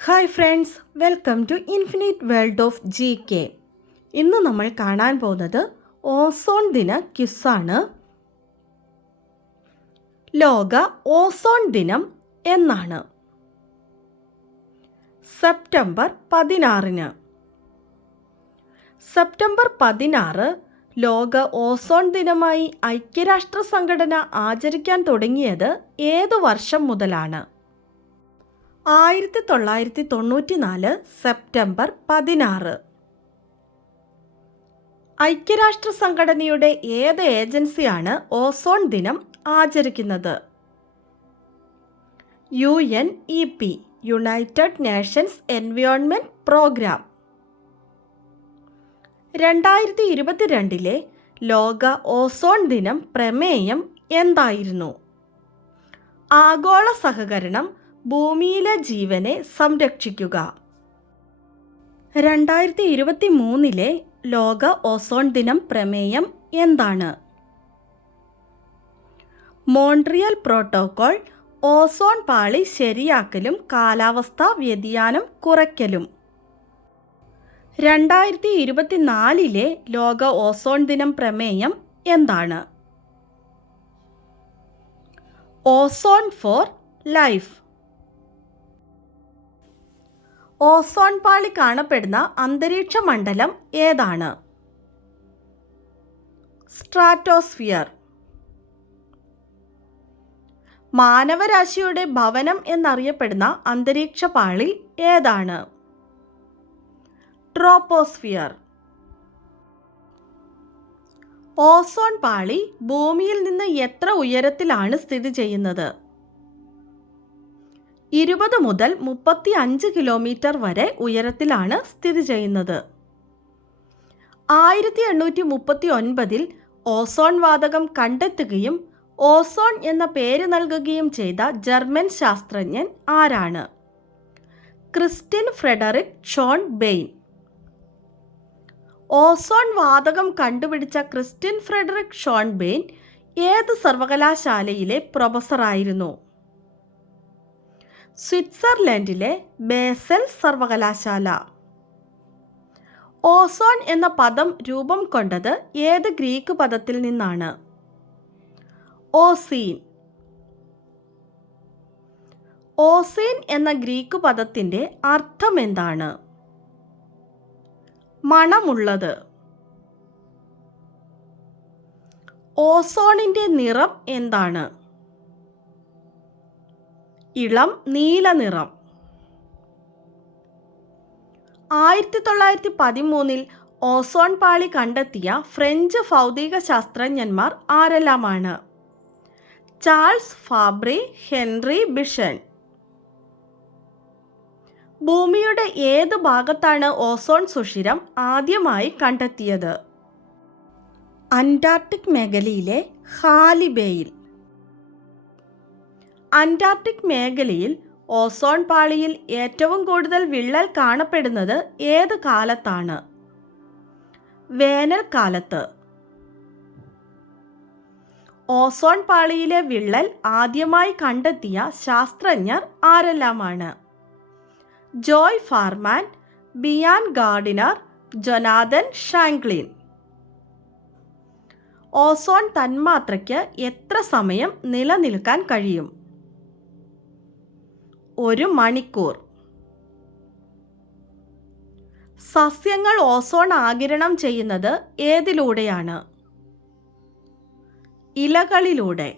Hi friends, welcome to infinite world of GK. ഇന്ന് നമ്മൾ കാണാൻ പോകുന്നത് ഓസോൺ ദിന ക്വിസാണ്. ലോക ഓസോൺ ദിനം എന്നാണ്? സെപ്റ്റംബർ 16. സെപ്റ്റംബർ 16 ലോക ഓസോൺ ദിനമായി ഐക്യരാഷ്ട്ര സംഘടന ആചരിക്കാൻ തുടങ്ങിയത് ഏതു വർഷം മുതലാണ്? 1994 സെപ്റ്റംബർ 16. ഐക്യരാഷ്ട്ര സംഘടനയുടെ ഏത് ഏജൻസിയാണ് ഓസോൺ ദിനം ആചരിക്കുന്നത്? UNEP, United Nations Environment Programme. 2022 ലോക ഓസോൺ ദിനം പ്രമേയം എന്തായിരുന്നു? ആഗോള സഹകരണം, ഭൂമിയിലെ ജീവനെ സംരക്ഷിക്കുക. 2023 ലോക ഓസോൺ ദിനം പ്രമേയം എന്താണ്? മോൺട്രിയൽ പ്രോട്ടോകോൾ, ഓസോൺ പാളി ശരിയാക്കലും കാലാവസ്ഥാ വ്യതിയാനം കുറയ്ക്കലും. 2024 ലോക ഓസോൺ ദിനം പ്രമേയം എന്താണ്? Ozone four life. ഓസോൺ പാളി കാണപ്പെടുന്ന അന്തരീക്ഷ മണ്ഡലം ഏതാണ്? സ്ട്രാറ്റോസ്ഫിയർ. മാനവരാശിയുടെ ഭവനം എന്നറിയപ്പെടുന്ന അന്തരീക്ഷ പാളി ഏതാണ്? ട്രോപ്പോസ്ഫിയർ. ഓസോൺ പാളി ഭൂമിയിൽ നിന്ന് എത്ര ഉയരത്തിലാണ് സ്ഥിതി ചെയ്യുന്നത്? 20 മുതൽ 35 കിലോമീറ്റർ വരെ ഉയരത്തിലാണ് സ്ഥിതി ചെയ്യുന്നത്. 1839 ഓസോൺ വാതകം കണ്ടെത്തുകയും ഓസോൺ എന്ന പേര് നൽകുകയും ചെയ്ത ജർമ്മൻ ശാസ്ത്രജ്ഞൻ ആരാണ്? Christian Friedrich Schonbein. Ozone വാതകം കണ്ടുപിടിച്ച ക്രിസ്റ്റിൻ ഫ്രെഡറിക് ഷോൺ ബെയ്ൻ ഏത് സർവകലാശാലയിലെ പ്രൊഫസറായിരുന്നു? സ്വിറ്റ്സർലൻഡിലെ ബേസൽ സർവകലാശാല. ഓസോൺ എന്ന പദം രൂപം കൊണ്ടത് ഏത് ഗ്രീക്ക് പദത്തിൽ നിന്നാണ്? ഓസീൻ. ഓസീൻ എന്ന ഗ്രീക്ക് പദത്തിൻ്റെ അർത്ഥം എന്താണ്? മണമുള്ളത്. ഓസോണിൻ്റെ നിറം എന്താണ്? ഇളം നീല നിറം. 1913 ഓസോൺ പാളി കണ്ടെത്തിയ ഫ്രഞ്ച് ഭൗതിക ശാസ്ത്രജ്ഞന്മാർ ആരെല്ലാമാണ്? Charles Fabry, Henri Buisson. ഭൂമിയുടെ ഏത് ഭാഗത്താണ് ഓസോൺ സുഷിരം ആദ്യമായി കണ്ടെത്തിയത്? അന്റാർട്ടിക് മേഖലയിലെ ഹാലി ബേയിൽ. അന്റാർട്ടിക് മേഖലയിൽ ഓസോൺ പാളിയിൽ ഏറ്റവും കൂടുതൽ വിള്ളൽ കാണപ്പെടുന്നത് ഏത് കാലത്താണ്? വേനൽക്കാലത്ത്. ഓസോൺ പാളിയിലെ വിള്ളൽ ആദ്യമായി കണ്ടെത്തിയ ശാസ്ത്രജ്ഞർ ആരെല്ലാമാണ്? Joe Farman, Brian Gardiner, Jonathan Shanklin. Ozone തന്മാത്രയ്ക്ക് എത്ര സമയം നിലനിൽക്കാൻ കഴിയും? 1 മണിക്കൂർ. സസ്യങ്ങൾ ഓസോൺ ആഗിരണം ചെയ്യുന്നത് ഏതിലൂടെയാണ്? ഇലകളിലൂടെ.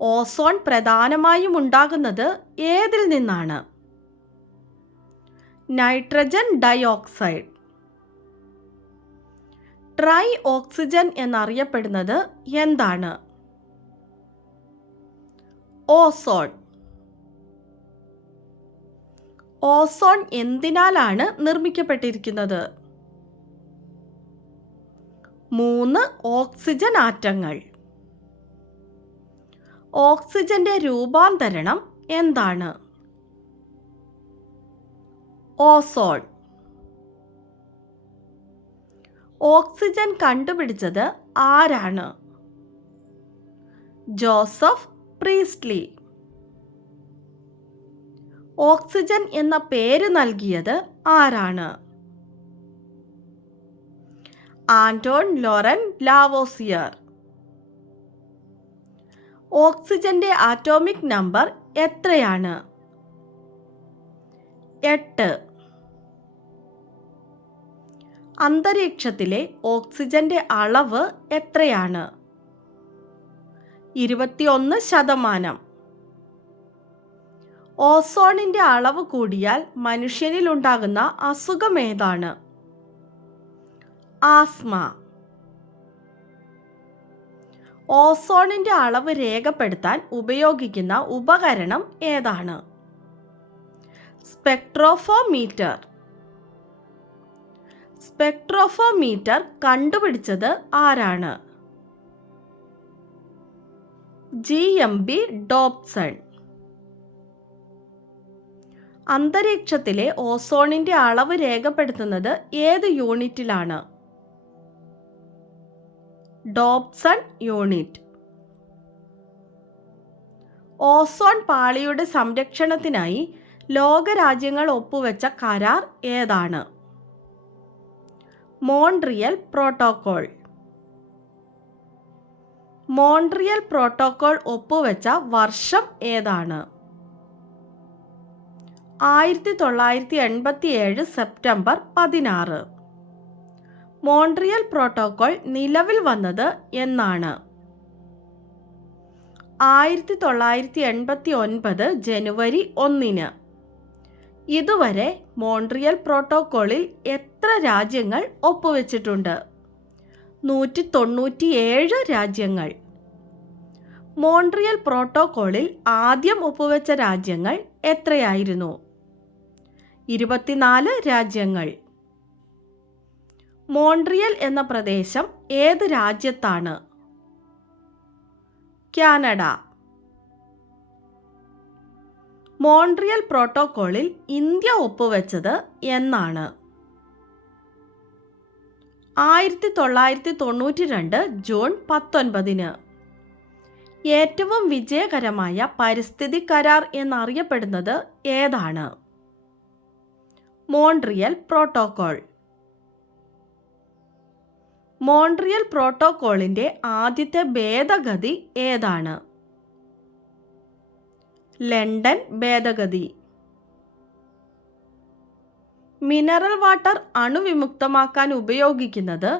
ഓസോൺ പ്രധാനമായും ഉണ്ടാകുന്നത് ഏതിൽ നിന്നാണ്? Nitrogen dioxide. ട്രൈ ഓക്സിജൻ എന്നറിയപ്പെടുന്നത് എന്താണ്? ഓസോൺ. ഓസോൺ എന്തിനാലാണ് നിർമ്മിക്കപ്പെട്ടിരിക്കുന്നത്? 3 ഓക്സിജൻ ആറ്റങ്ങൾ. ഓക്സിജന്റെ രൂപാന്തരണം എന്താണ്? ഓസോൺ. ഓക്സിജൻ കണ്ടുപിടിച്ചത് ആരാണ്? Joseph Priestley. ഓക്സിജൻ എന്ന പേര് നൽകിയത് ആരാണ്? Anton Lauren Lavoisier. ഓക്സിജന്റെ ആറ്റോമിക് നമ്പർ എത്രയാണ്? 8. അന്തരീക്ഷത്തിലെ ഓക്സിജന്റെ അളവ് എത്രയാണ്? 21%. ഓസോണിന്റെ അളവ് കൂടിയാൽ മനുഷ്യനിലുണ്ടാകുന്ന അസുഖം ഏതാണ്? ആസ്മ. ഓസോണിന്റെ അളവ് രേഖപ്പെടുത്താൻ ഉപയോഗിക്കുന്ന ഉപകരണം ഏതാണ്? സ്പെക്ട്രോഫോമീറ്റർ. സ്പെക്ട്രോഫോമീറ്റർ കണ്ടുപിടിച്ചത് ആരാണ്? GMB Dobson. അന്തരീക്ഷത്തിലെ ഓസോണിന്റെ അളവ് രേഖപ്പെടുത്തുന്നത് ഏത് യൂണിറ്റിലാണ്? Dobson unit. ഓസോൺ പാളിയുടെ സംരക്ഷണത്തിനായി ലോകരാജ്യങ്ങൾ ഒപ്പുവെച്ച കരാർ ഏതാണ്? Montreal protocol. മോൺട്രിയൽ പ്രോട്ടോകോൾ ഒപ്പുവെച്ച വർഷം ഏതാണ്? 1987 സെപ്റ്റംബർ 16. മോൺട്രിയൽ പ്രോട്ടോകോൾ നിലവിൽ വന്നത് എന്നാണ്? 1989 ജനുവരി 1. ഇതുവരെ മോൺട്രിയൽ പ്രോട്ടോകോളിൽ എത്ര രാജ്യങ്ങൾ ഒപ്പുവെച്ചിട്ടുണ്ട്? 197 രാജ്യങ്ങൾ. മോൺട്രിയൽ പ്രോട്ടോകോളിൽ ആദ്യം ഒപ്പുവെച്ച രാജ്യങ്ങൾ എത്രയായിരുന്നു? 24 രാജ്യങ്ങൾ. മോൺട്രിയൽ എന്ന പ്രദേശം ഏത് രാജ്യത്താണ്? കാനഡ. മോൺട്രിയൽ പ്രോട്ടോകോളിൽ ഇന്ത്യ ഒപ്പുവെച്ചത് എന്നാണ്? 1992 ജൂൺ 19. ഏറ്റവും വിജയകരമായ പരിസ്ഥിതി കരാർ എന്നറിയപ്പെടുന്നത് ഏതാണ്? Montreal protocol. മോൺട്രിയൽ പ്രോട്ടോകോളിന്റെ ആദ്യത്തെ ഭേദഗതി ഏതാണ്? ലണ്ടൻ ഭേദഗതി. മിനറൽ വാട്ടർ അണുവിമുക്തമാക്കാൻ ഉപയോഗിക്കുന്നത്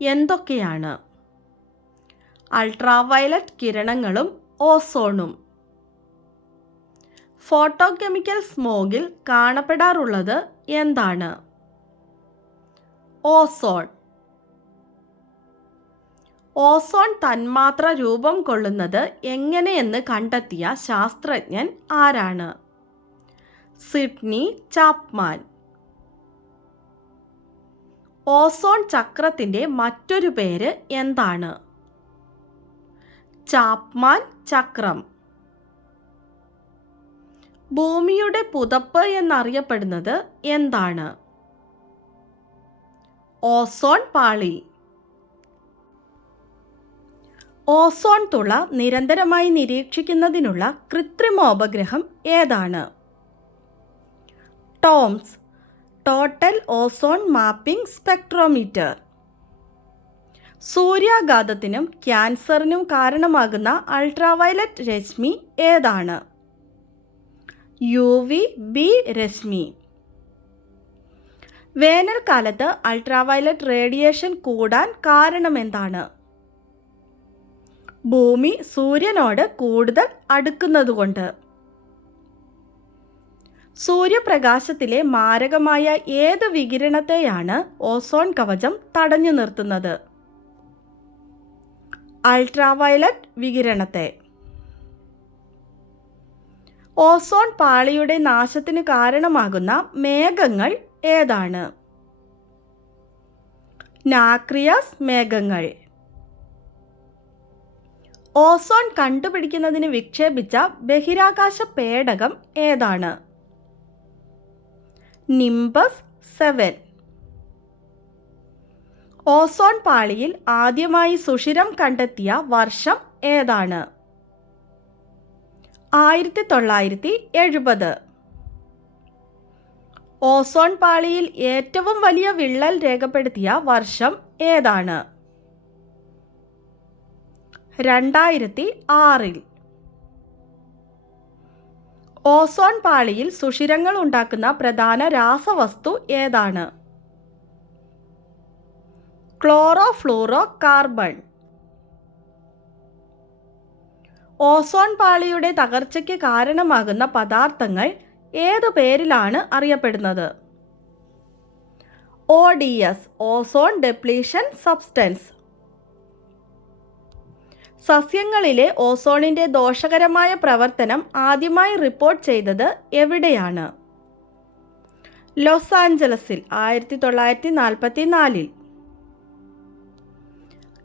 എന്തൊക്കെയാണ്? അൾട്രാവയലറ്റ് കിരണങ്ങളും ഓസോണും. ഫോട്ടോകെമിക്കൽ സ്മോഗിൽ കാണപ്പെടാറുള്ളത് എന്താണ്? ഓസോൺ. ഓസോൺ തന്മാത്ര രൂപം കൊള്ളുന്നത് എങ്ങനെയെന്ന് കണ്ടെത്തിയ ശാസ്ത്രജ്ഞൻ ആരാണ്? Sydney Chapman. ഓസോൺ ചക്രത്തിന്റെ മറ്റൊരു പേര് എന്താണ്? ചാപ്മാൻ ചക്രം. ഭൂമിയുടെ പുതപ്പ് എന്നറിയപ്പെടുന്നത് എന്താണ്? ഓസോൺ പാളി. ഓസോൺ തുള നിരന്തരമായി നിരീക്ഷിക്കുന്നതിനുള്ള കൃത്രിമോപഗ്രഹം ഏതാണ്? TOMS total ozone mapping spectrometer. സൂര്യാഘാതത്തിനും ക്യാൻസറിനും കാരണമാകുന്ന അൾട്രാവയലറ്റ് രശ്മി ഏതാണ്? UVB രശ്മി. വേനൽക്കാലത്ത് അൾട്രാവയലറ്റ് റേഡിയേഷൻ കൂടാൻ കാരണമെന്താണ്? ഭൂമി സൂര്യനോട് കൂടുതൽ അടുക്കുന്നതുകൊണ്ട്. സൂര്യപ്രകാശത്തിലെ മാരകമായ ഏത് വികിരണത്തെയാണ് ഓസോൺ കവചം തടഞ്ഞു നിർത്തുന്നത്? അൾട്രാവയലറ്റ് വികിരണത്തെ. ഓസോൺ പാളിയുടെ നാശത്തിന് കാരണമാകുന്ന മേഘങ്ങൾ ഏതാണ്? നാക്രിയസ് മേഘങ്ങൾ. ഓസോൺ കണ്ടുപിടിക്കുന്നതിന് വിക്ഷേപിച്ച ബഹിരാകാശ പേടകം ഏതാണ്? നിംബസ് 7. ഓസോൺ പാളിയിൽ ആദ്യമായി സുഷിരം കണ്ടെത്തിയ വർഷം ഏതാണ്? 1970. ഓസോൺ പാളിയിൽ ഏറ്റവും വലിയ വിള്ളൽ രേഖപ്പെടുത്തിയ വർഷം ഏതാണ്? 2006. ഓസോൺ പാളിയിൽ സുഷിരങ്ങൾ ഉണ്ടാക്കുന്ന പ്രധാന രാസവസ്തു ഏതാണ്? Chlorofluoro carbon. ഓസോൺ പാളിയുടെ തകർച്ചയ്ക്ക് കാരണമാകുന്ന പദാർത്ഥങ്ങൾ ഏതു പേരിലാണ് അറിയപ്പെടുന്നത്? ODS, ozone depletion substance. സസ്യങ്ങളിലെ ഓസോണിൻ്റെ ദോഷകരമായ പ്രവർത്തനം ആദ്യമായി റിപ്പോർട്ട് ചെയ്തത് എവിടെയാണ്? ലോസ് ആഞ്ചലസിൽ 1944.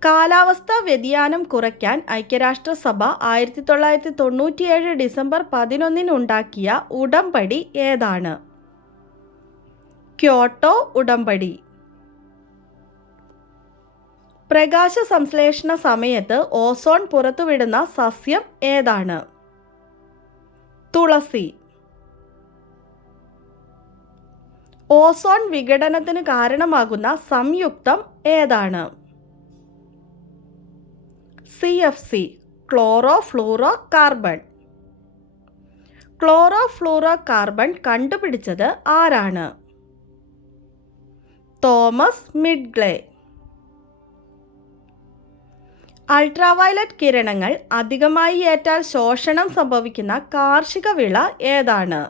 കാലാവസ്ഥാ വ്യതിയാനം കുറയ്ക്കാൻ ഐക്യരാഷ്ട്രസഭ 1997 ഡിസംബർ 11 ഉണ്ടാക്കിയ ഉടമ്പടി ഏതാണ്? ക്യോട്ടോ ഉടമ്പടി. പ്രകാശ സംശ്ലേഷണ സമയത്ത് ഓസോൺ പുറത്തുവിടുന്ന സസ്യം ഏതാണ്? തുളസി. ഓസോൺ വിഘടനത്തിന് കാരണമാകുന്ന സംയുക്തം ഏതാണ്? CFC, chlorofluoro carbon. Chlorofluoro carbon കണ്ടുപിടിച്ചത് ആരാണ്? തോമസ് മിഡ്ഗ്ലേ. അൾട്രാവയലറ്റ് കിരണങ്ങൾ അധികമായി ഏറ്റാൽ ശോഷണം സംഭവിക്കുന്ന കാർഷിക വിള ഏതാണ്?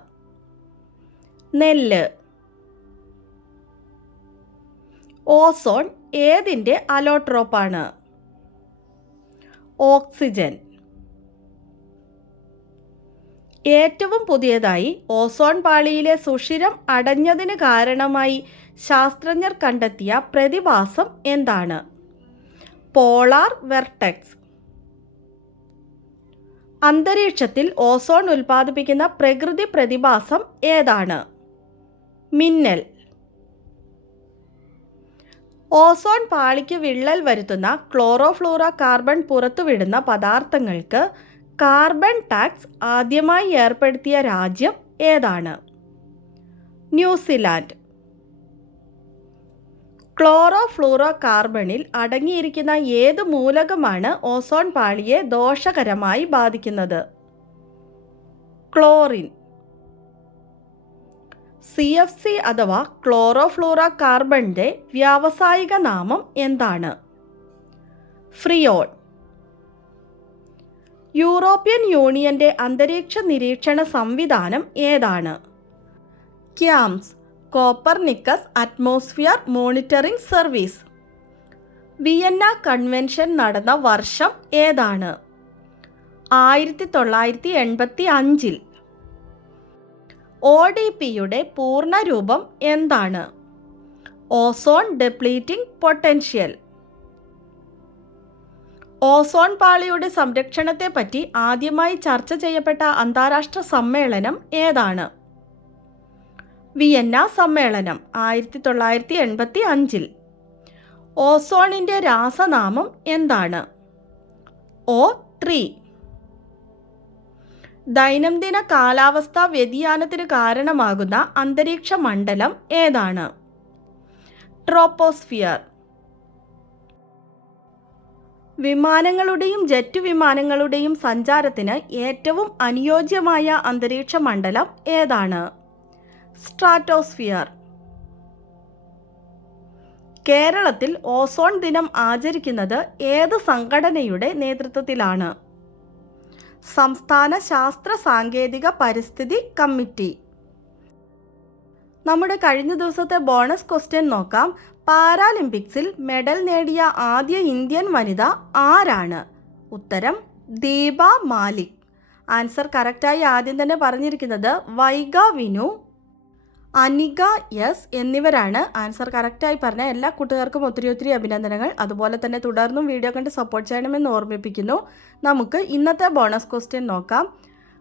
നെല്ല്. ഓസോൺ ഏതിൻ്റെ അലോട്രോപ്പാണ്? ഓക്സിജൻ. ഏറ്റവും പുതിയതായി ഓസോൺ പാളിയിലെ സുഷിരം അടഞ്ഞതിന് കാരണമായി ശാസ്ത്രജ്ഞർ കണ്ടെത്തിയ പ്രതിഭാസം എന്താണ്? Polar vertex. അന്തരീക്ഷത്തിൽ ഓസോൺ ഉൽപ്പാദിപ്പിക്കുന്ന പ്രകൃതി പ്രതിഭാസം ഏതാണ്? മിന്നൽ. ഓസോൺ പാളിക്ക് വിള്ളൽ വരുത്തുന്ന ക്ലോറോഫ്ലൂറോ കാർബൺ പുറത്തുവിടുന്ന പദാർത്ഥങ്ങൾക്ക് കാർബൺ ടാക്സ് ആദ്യമായി ഏർപ്പെടുത്തിയ രാജ്യം ഏതാണ്? ന്യൂസിലാൻഡ്. ക്ലോറോഫ്ലൂറോ കാർബണിൽ അടങ്ങിയിരിക്കുന്ന ഏത് മൂലകമാണ് ഓസോൺ പാളിയെ ദോഷകരമായി ബാധിക്കുന്നത്? ക്ലോറിൻ. CFC അഥവാ ക്ലോറോഫ്ലൂറോ കാർബണിൻ്റെ വ്യാവസായിക നാമം എന്താണ്? ഫ്രിയോൺ. യൂറോപ്യൻ യൂണിയന്റെ അന്തരീക്ഷ നിരീക്ഷണ സംവിധാനം ഏതാണ്? CAMS, Copernicus atmosphere monitoring service. Vienna convention നടന്ന വർഷം ഏതാണ്? 1985. ODPയുടെ പൂർണ്ണരൂപം എന്താണ്? Ozone depleting potential. ഓസോൺ പാളിയുടെ സംരക്ഷണത്തെപ്പറ്റി ആദ്യമായി ചർച്ച ചെയ്യപ്പെട്ട അന്താരാഷ്ട്ര സമ്മേളനം ഏതാണ്? വിയന്ന സമ്മേളനം 1985. ഓസോണിൻ്റെ രാസനാമം എന്താണ്? O3. ദൈനംദിന കാലാവസ്ഥാ വ്യതിയാനത്തിന് കാരണമാകുന്ന അന്തരീക്ഷ മണ്ഡലം ഏതാണ്? ട്രോപ്പോസ്ഫിയർ. വിമാനങ്ങളുടെയും ജെറ്റ് വിമാനങ്ങളുടെയും സഞ്ചാരത്തിന് ഏറ്റവും അനുയോജ്യമായ അന്തരീക്ഷ മണ്ഡലം ഏതാണ്? സ്ട്രാറ്റോസ്ഫിയർ. കേരളത്തിൽ ഓസോൺ ദിനം ആചരിക്കുന്നത് ഏത് സംഘടനയുടെ നേതൃത്വത്തിലാണ്? സംസ്ഥാന ശാസ്ത്ര സാങ്കേതിക പരിസ്ഥിതി കമ്മിറ്റി. നമ്മുടെ കഴിഞ്ഞ ദിവസത്തെ ബോണസ് ക്വസ്റ്റ്യൻ നോക്കാം. പാരാലിമ്പിക്സിൽ മെഡൽ നേടിയ ആദ്യ ഇന്ത്യൻ വനിത ആരാണ്? ഉത്തരം ദീപ മാലിക്. ആൻസർ കറക്റ്റായി ആദ്യം തന്നെ പറഞ്ഞിരിക്കുന്നത് വൈഗ വിനു, അനിക എസ് എന്നിവരാണ് ആൻസർ കറക്റ്റായി പറഞ്ഞ. എല്ലാ കൂട്ടുകാർക്കും ഒത്തിരി അഭിനന്ദനങ്ങൾ. അതുപോലെ തന്നെ തുടർന്നും വീഡിയോ കണ്ട് സപ്പോർട്ട് ചെയ്യണമെന്ന് ഓർമ്മിപ്പിക്കുന്നു. നമുക്ക് ഇന്നത്തെ ബോണസ് ക്വസ്റ്റ്യൻ നോക്കാം.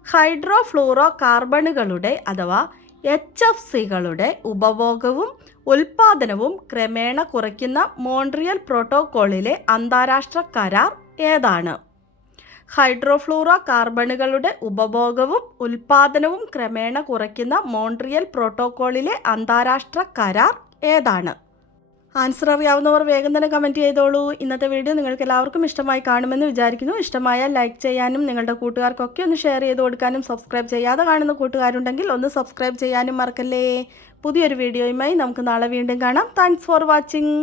ഹൈഡ്രോഫ്ലൂറോ കാർബണുകളുടെ അഥവാ HFCകളുടെ ഉപഭോഗവും ഉൽപ്പാദനവും ക്രമേണ കുറയ്ക്കുന്ന മോൺട്രിയൽ പ്രോട്ടോക്കോളിലെ അന്താരാഷ്ട്ര കരാർ ഏതാണ്? ഹൈഡ്രോഫ്ലൂറോ കാർബണുകളുടെ ഉപഭോഗവും ഉൽപ്പാദനവും ക്രമേണ കുറയ്ക്കുന്ന മോൺട്രിയൽ പ്രോട്ടോക്കോളിലെ അന്താരാഷ്ട്ര കരാർ ഏതാണ്? ആൻസർ അറിയാവുന്നവർ വേഗം തന്നെ കമൻറ്റ് ചെയ്തോളൂ. ഇന്നത്തെ വീഡിയോ നിങ്ങൾക്ക് എല്ലാവർക്കും ഇഷ്ടമായി കാണുമെന്ന് വിചാരിക്കുന്നു. ഇഷ്ടമായാൽ ലൈക്ക് ചെയ്യാനും നിങ്ങളുടെ കൂട്ടുകാർക്കൊക്കെ ഒന്ന് ഷെയർ ചെയ്ത് കൊടുക്കാനും സബ്സ്ക്രൈബ് ചെയ്യാതെ കാണുന്ന കൂട്ടുകാരുണ്ടെങ്കിൽ ഒന്ന് സബ്സ്ക്രൈബ് ചെയ്യാനും മറക്കല്ലേ. പുതിയൊരു വീഡിയോയുമായി നമുക്ക് നാളെ വീണ്ടും കാണാം. Thanks for watching.